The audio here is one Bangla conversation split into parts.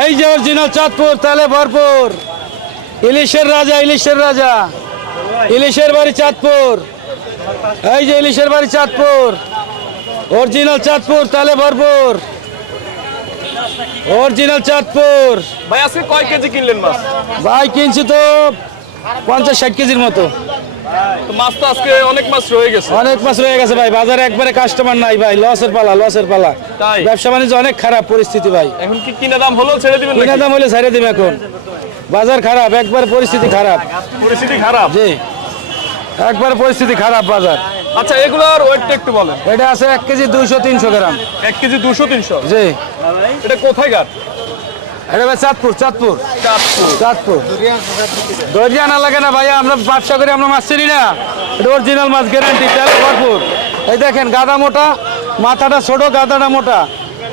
এই যে অরিজিনাল চাঁদপুর তাহলে ভরপুর। ইলিশের রাজা ইলিশের রাজা। ইলিশের বাড়ি চাঁদপুর। এই যে ইলিশের বাড়ি চাঁদপুর। অরিজিনাল চাঁদপুর তাহলে ভরপুর। অরিজিনাল চাঁদপুর। ভাই আজকে কয় কেজি কিনলেন মাছ? ভাই কিনছি তো পঞ্চাশ ষাট কেজির মতো। তো মাছ তো আজকে অনেক মাছ রয়ে গেছে। অনেক মাছ রয়ে গেছে ভাই বাজারে একবারে কাস্টমার নাই ভাই লসের পালা লসের পালা। তাই? ব্যবসা বাণিজ্য অনেক খারাপ পরিস্থিতি ভাই। এখন কি কিনা দাম হলো ছেড়ে দিবেন কিনা দাম হলে ছাড়ে দিবে এখন। বাজার খারাপ একবার পরিস্থিতি খারাপ। পরিস্থিতি খারাপ? জি। একবার পরিস্থিতি খারাপ বাজার। আচ্ছা এগুলোর ওয়েটটা একটু বলেন। এটা আছে এক কেজি দুইশো তিনশো গ্রাম। এক কেজি দুশো তিনশো? জি। এটা কোথায় গাছ এটা ভাই চাঁদপুর চাঁদপুর। চাঁদপুর। দর্জি আনা লাগে না ভাইয়া আমরা ব্যবসা করি আমরা মাছ চিনি না। এটা অরিজিনাল মাছ গ্যারান্টি তেলে ভরপুর। এই দেখেন গাদা মোটা মাথাটা ছোট গাদাটা মোটা।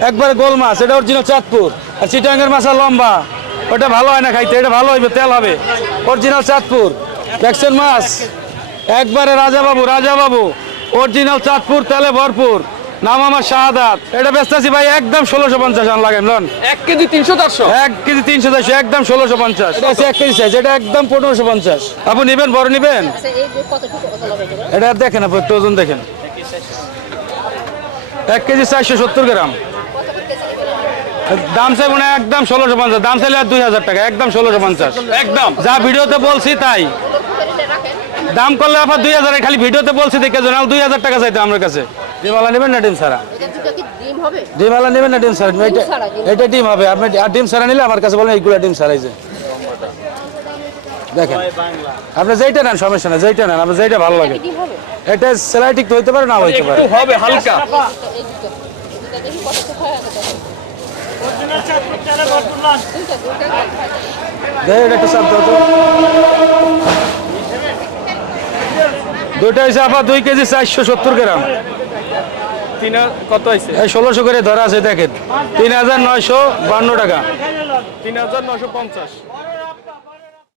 একবারে গোল মাছ এটা অরিজিনাল চাঁদপুর। আর চিটাঙ্গের মাছা লম্বা। ওটা ভালো হয় না খাইতে এটা ভালো হইবে তেল হবে। অরিজিনাল চাঁদপুর। দেখছেন মাছ? একবারে রাজা বাবু রাজা বাবু অরিজিনাল চাঁদপুর তেলে ভরপুর। নাম আমার শাহাদাত। এটা বেচতেছি ভাই একদম ষোলোশো পঞ্চাশ আন লাগেন লন। এক কেজি তিনশো চারশো? এক কেজি তিনশো দেড়শো একদম ষোলোশো পঞ্চাশ। এক কেজি সাইজ এটা একদম পনেরোশো পঞ্চাশ। আপনি নেবেন বড় নেবেন? আচ্ছা? এটা দেখেন আপনি একটু ওজন দেখেন। এক কেজি চারশো সত্তর গ্রাম? দাম চাই মনে একদম ষোলোশো পঞ্চাশ দাম চাইলে আর দুই হাজার টাকা একদম ষোলোশো পঞ্চাশ। একদম। যা ভিডিওতে বলছি তাই। দাম করলে আপনার দুই হাজার খালি ভিডিওতে বলছি দেখে জানাল দুই হাজার টাকা চাইতে আমার কাছে। ডিমওয়ালা নেবেন না ডিম সারা এটা দুটো কি ডিম হবে ডিমওয়ালা নেবেন না ডিম সারা এটা ডিম। হবে। আপনি আর ডিম সারা নিলে আমার কাছে বলেন এইগুলো ডিম দেখেন আপনি যেইটা নেন সমস্যা না যেইটা নেন আপনার যেইটা ভালো লাগে। কি ডিম হবে? এটা হইতে পারে না হইতে পারে। হবে হালকা। হয় দুইটা দুই কেজি চারশো সত্তর গ্রাম। তিন কত হয়েছে? ষোলোশো করে ধরা আছে দেখেন। তিন হাজার নয়শো বান্ন টাকা। তিন হাজার নয়শো পঞ্চাশ।